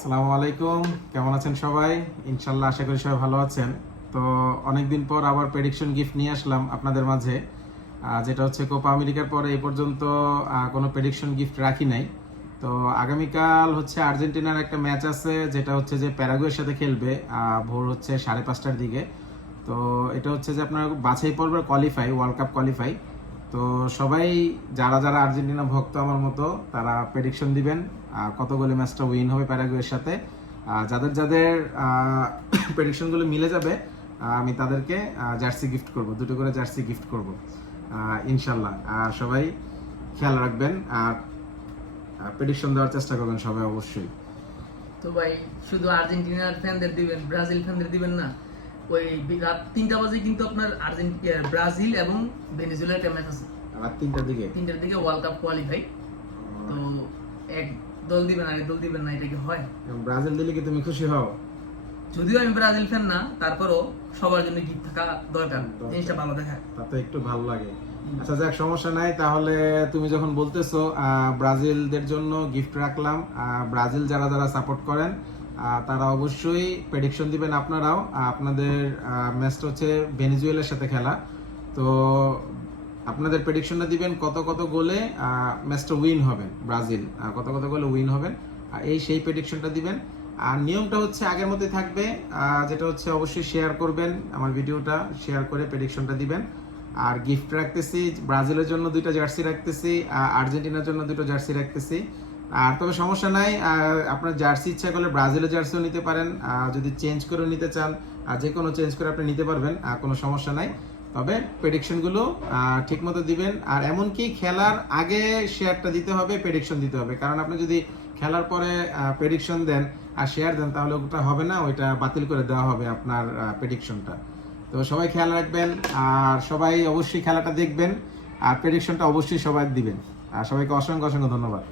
আসসালামু আলাইকুম। কেমন আছেন সবাই? ইনশাল্লাহ আশা করি সবাই ভালো আছেন। তো অনেকদিন পর আবার প্রেডিকশন গিফট নিয়ে আসলাম আপনাদের মাঝে। যেটা হচ্ছে কোপা আমেরিকার পরে এই পর্যন্ত কোনো প্রেডিকশন গিফট রাখি নাই। তো আগামীকাল হচ্ছে আর্জেন্টিনার একটা ম্যাচ আছে, যেটা হচ্ছে যে প্যারাগুয়ের সাথে খেলবে ভোর হচ্ছে সাড়ে পাঁচটার দিকে। তো এটা হচ্ছে যে আপনার বাছাই পর্বের কোয়ালিফাই ওয়ার্ল্ড কাপ কোয়ালিফাই তো সবাই, যারা যারা আর্জেন্টিনা ভক্ত আমার মতো, তারা প্রেডিকশন দিবেন কত গোলে ম্যাচটা উইন হবে প্যারাগুয়ের সাথে। যাদের যাদের প্রেডিকশনগুলো মিলে যাবে আমি তাদেরকে জার্সি গিফট করব, দুটো করে জার্সি গিফট করব ইনশাল্লাহ। আর সবাই খেয়াল রাখবেন, আর প্রেডিকশন দেওয়ার চেষ্টা করবেন সবাই অবশ্যই। তো ভাই, শুধু আর্জেন্টিনার ফ্যানদের দিবেন, ব্রাজিল ফ্যানদের দিবেন না? ওই রাত তিনটা বাজে কিন্তু আপনার আর্জেন্টিনা ব্রাজিল এবং ভেনেজুয়েলার একটা ম্যাচ আছে। রাত তিনটার দিকে? তিনটার দিকে ওয়ার্ল্ড কাপ কোয়ালিফাই তো এক দল দিবেন দল দিবেন না এটা কি হয়? ব্রাজিল দিলে কি তুমি খুশি হও? যদিও আমি ব্রাজিল ফ্যান না তারপরও সবার জন্য গিফট থাকা দরকার। জিনিসটা ভালো দেখায় তাতে একটু ভালো লাগে। আচ্ছা যাক সমস্যা নাই তাহলে তুমি যখন বলতেছো ব্রাজিলদের জন্য গিফট রাখলাম ব্রাজিল যারা যারা সাপোর্ট করেন তারা অবশ্যই প্রেডিকশন দিবেন আপনারাও। আপনাদের ম্যাচটা হচ্ছে ভেনিজুয়েলার সাথে খেলা। তো আপনাদের প্রেডিকশনটা দিবেন কত কত গোলে ম্যাচটা উইন হবেন ব্রাজিল। কত কত গোলে উইন হবেন এই সেই প্রেডিকশনটা দিবেন। আর নিয়মটা হচ্ছে আগের মতোই থাকবে। যেটা হচ্ছে অবশ্যই শেয়ার করবেন আমার ভিডিওটা শেয়ার করে প্রেডিকশনটা দিবেন। আর গিফট রাখতেছি, ব্রাজিলের জন্য দুইটা জার্সি রাখতেছি আর্জেন্টিনার জন্য দুটো জার্সি রাখতেছি। আর তবে সমস্যা নাই আপনার জার্সি ইচ্ছা করলে ব্রাজিলের জার্সিও নিতে পারেন যদি চেঞ্জ করে নিতে চান আর যে কোনো চেঞ্জ করে আপনি নিতে পারবেন কোনো সমস্যা নাই। তবে প্রেডিকশনগুলো ঠিক মতো দিবেন। আর এমনকি খেলার আগে শেয়ারটা দিতে হবে, প্রেডিকশন দিতে হবে। কারণ আপনি যদি খেলার পরে প্রেডিকশন দেন আর শেয়ার দেন, তাহলে ওটা হবে না, ওইটা বাতিল করে দেওয়া হবে আপনার প্রেডিকশনটা। তো সবাই খেয়াল রাখবেন, আর সবাই অবশ্যই খেলাটা দেখবেন, আর প্রেডিকশনটা অবশ্যই সবাই দিবেন। আর সবাইকে অসংখ্য অসংখ্য ধন্যবাদ।